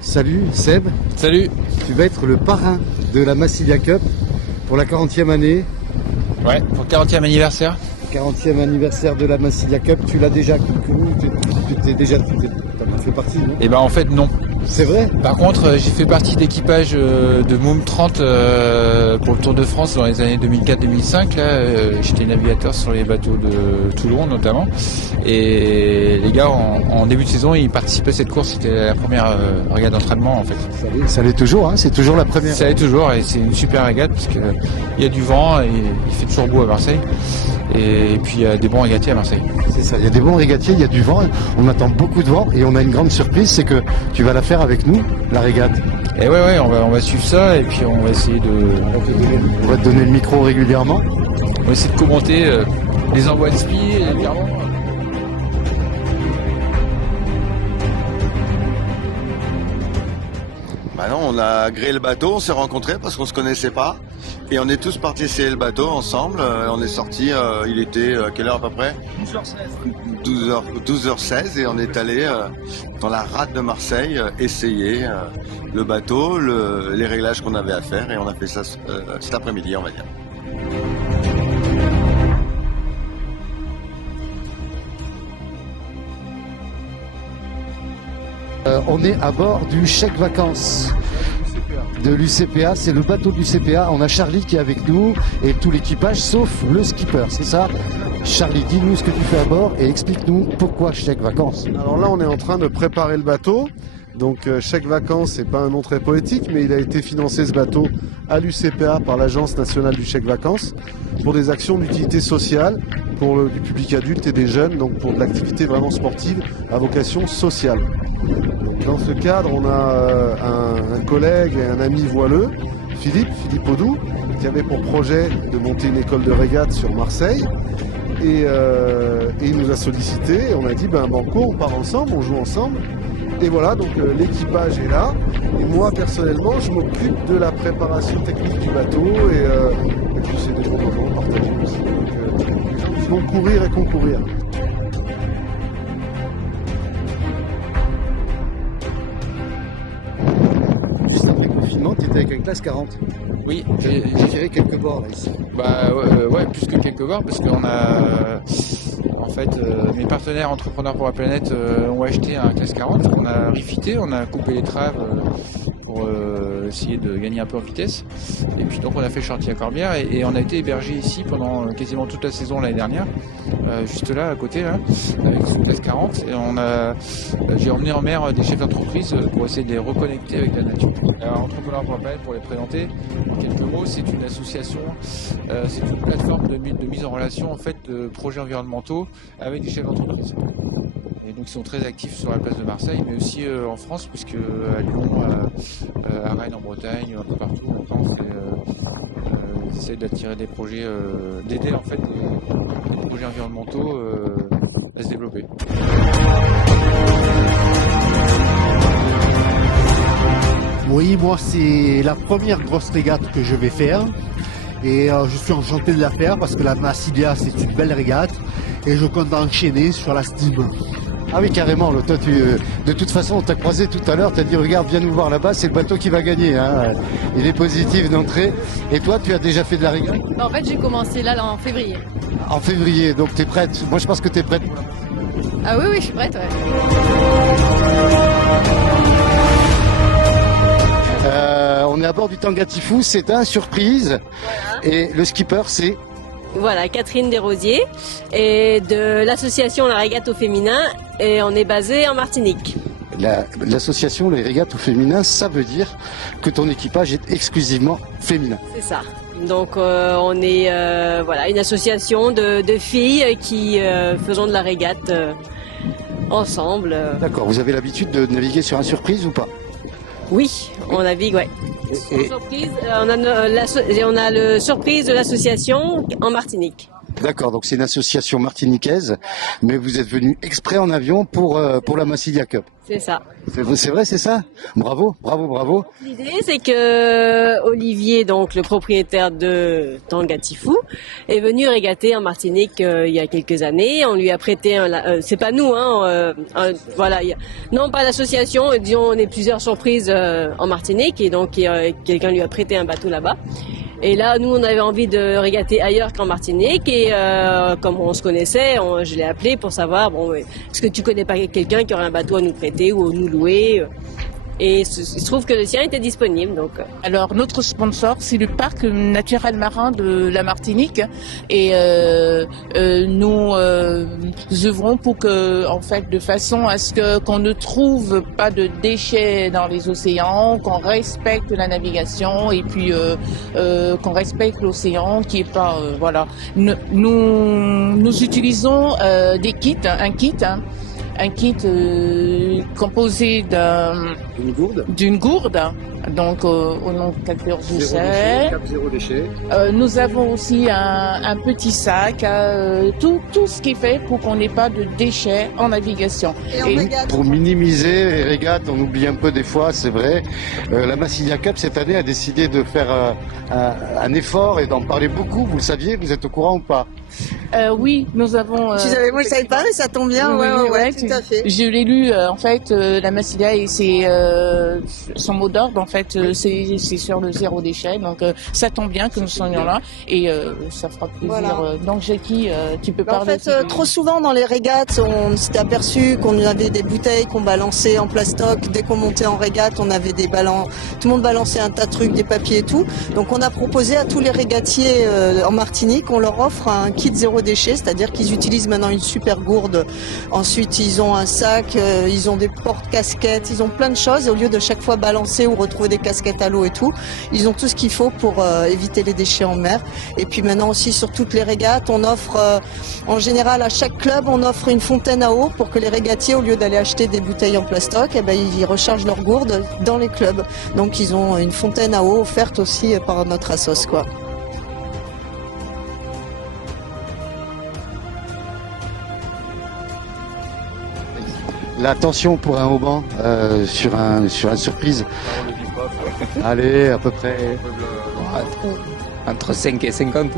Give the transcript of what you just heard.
Salut Seb, Salut. tu vas être le parrain de la Massilia Cup pour la 40e année, Ouais, pour le 40e anniversaire. 40e anniversaire de la Massilia Cup. Tu l'as déjà connu, t'as fait partie, non? Et ben en fait non. C'est vrai? Par contre, j'ai fait partie de l'équipage de Moom 30 pour le Tour de France dans les années 2004-2005. Là, j'étais navigateur sur les bateaux de Toulon notamment. Et les gars, en début de saison, ils participaient à cette course. C'était la première régate d'entraînement en fait. Ça l'est toujours, hein, c'est toujours la première. Ça l'est toujours et c'est une super régate parce que il y a du vent et il fait toujours beau à Marseille. Et puis il y a des bons régatiers à Marseille. C'est ça, il y a des bons régatiers, il y a du vent, on attend beaucoup de vent et on a une grande surprise, c'est que tu vas la faire avec nous, la régate. Et ouais, on va suivre ça et puis on va essayer On va te donner le micro régulièrement. on va essayer de commenter les envois de spi et les virements. Bah non, on a gréé le bateau, on s'est rencontrés parce qu'on se connaissait pas. Et on est tous partis essayer le bateau ensemble. On est sortis, il était quelle heure à peu près 12h16 et on est allé dans la rade de Marseille essayer le bateau, les réglages qu'on avait à faire et on a fait ça cet après-midi on va dire. On est à bord du chèque vacances de l'UCPA, c'est le bateau de l'UCPA. On a Charlie qui est avec nous et tout l'équipage sauf le skipper, c'est ça? Charlie, dis-nous ce que tu fais à bord et explique-nous pourquoi chèque vacances. Alors là, on est en train de préparer le bateau. Donc chèque vacances, c'est pas un nom très poétique, mais il a été financé ce bateau à l'UCPA par l'Agence nationale du chèque vacances pour des actions d'utilité sociale pour du public adulte et des jeunes, donc pour de l'activité vraiment sportive à vocation sociale. Donc, dans ce cadre, on a un collègue et un ami voileux, Philippe Audou, qui avait pour projet de monter une école de régate sur Marseille. Et il nous a sollicité et on a dit banco, on part ensemble, on joue ensemble. Et voilà, donc l'équipage est là. Et moi, personnellement, je m'occupe de la préparation technique du bateau et puis c'est des bons moments partagés aussi. Donc les gens qui vont courir et concourir. Juste après le confinement, tu étais avec une classe 40. Oui, J'ai tiré quelques bords là ici. bah ouais, plus que quelques bords parce qu'on a en fait mes partenaires entrepreneurs pour la planète ont acheté un classe 40 qu'on a refité, on a coupé les traves pour essayer de gagner un peu en vitesse. Et puis donc on a fait le chantier à Corbière et on a été hébergé ici pendant quasiment toute la saison l'année dernière, juste là à côté là, avec ce classe 40 et j'ai emmené en mer des chefs d'entreprise pour essayer de les reconnecter avec la nature. Alors, Entrepreneurs pour la planète, pour les présenter en quelques mots, c'est une association, c'est une plateforme de mise en relation en fait de projets environnementaux avec des chefs d'entreprise. Et donc ils sont très actifs sur la place de Marseille, mais aussi en France, puisque à Lyon, à Rennes en Bretagne, un peu partout en France, ils essayent d'attirer des projets, d'aider en fait des projets environnementaux à se développer. Oui, moi c'est la première grosse régate que je vais faire et je suis enchanté de la faire parce que la Massilia c'est une belle régate et je compte enchaîner sur la Steam. Ah oui, carrément. Toi, de toute façon, on t'a croisé tout à l'heure, t'as dit regarde, viens nous voir là-bas, c'est le bateau qui va gagner. Hein. Il est positif d'entrée. Et toi, tu as déjà fait de la régate? En fait, j'ai commencé là en février. En février, donc t'es prête. Moi, je pense que t'es prête. Ah oui, je suis prête, ouais. On est à bord du Tangatifou, c'est un surprise. Voilà. Et le skipper, c'est... Voilà, Catherine Desrosiers et de l'association La Régate au Féminin et on est basé en Martinique. L'association Les Régates au Féminin, ça veut dire que ton équipage est exclusivement féminin. C'est ça. Donc on est voilà, une association de filles qui faisons de la régate ensemble. D'accord, vous avez l'habitude de naviguer sur un surprise ou pas? Oui, on navigue, ouais. Et Surprise, on a le surprise de l'association en Martinique. D'accord, donc c'est une association martiniquaise, mais vous êtes venu exprès en avion pour la Massilia Cup. C'est ça. C'est vrai, c'est ça? Bravo, bravo, bravo. L'idée, c'est que Olivier, donc le propriétaire de Tangatifu, est venu régater en Martinique il y a quelques années. On lui a prêté c'est pas nous, voilà. Non, pas l'association. Disons, on est plusieurs surprises en Martinique, et donc quelqu'un lui a prêté un bateau là-bas. Et là, nous, on avait envie de régater ailleurs qu'en Martinique, et comme on se connaissait, je l'ai appelé pour savoir, est-ce que tu connais pas quelqu'un qui aurait un bateau à nous prêter ou à nous louer? Et il se trouve que le sien était disponible. Donc. Alors notre sponsor, c'est le parc naturel marin de la Martinique, et nous œuvrons pour que, en fait, de façon à ce qu'on ne trouve pas de déchets dans les océans, qu'on respecte la navigation, et puis qu'on respecte l'océan, qui est pas voilà. Nous utilisons des kits, un kit composé d'une gourde, donc au nom de 4 déchets. Zéro déchet. Nous avons aussi un petit sac, tout ce qui est fait pour qu'on n'ait pas de déchets en navigation. Et pour minimiser les régates, on oublie un peu des fois, c'est vrai. La Massilia Cup cette année a décidé de faire un effort et d'en parler beaucoup. Vous le saviez, vous êtes au courant ou pas? Oui, nous avons. Moi, je savais pas, mais ça tombe bien. Ouais, tout à fait. Je l'ai lu. En fait, la Massilia, et c'est son mot d'ordre. En fait, c'est sur le zéro déchet. Donc, ça tombe bien que nous soyons là, et ça fera plaisir. Voilà. Donc, Jackie, tu peux parler. En fait, trop souvent dans les régates, on s'était aperçu qu'on avait des bouteilles qu'on balançait en plastoc. Dès qu'on montait en régate, on avait des ballons. Tout le monde balançait un tas de trucs, des papiers et tout. Donc, on a proposé à tous les régatiers en Martinique, on leur offre un kit zéro déchet, c'est-à-dire qu'ils utilisent maintenant une super gourde. Ensuite, ils ont un sac, ils ont des porte-casquettes, ils ont plein de choses. Et au lieu de chaque fois balancer ou retrouver des casquettes à l'eau et tout, ils ont tout ce qu'il faut pour éviter les déchets en mer. Et puis maintenant aussi, sur toutes les régates, on offre, en général, à chaque club, on offre une fontaine à eau pour que les régatiers, au lieu d'aller acheter des bouteilles en plastoc, ils rechargent leurs gourdes dans les clubs. Donc, ils ont une fontaine à eau offerte aussi par notre assos, quoi. La tension pour un Auban sur une surprise. Allez, à peu près. Entre 5 et 50.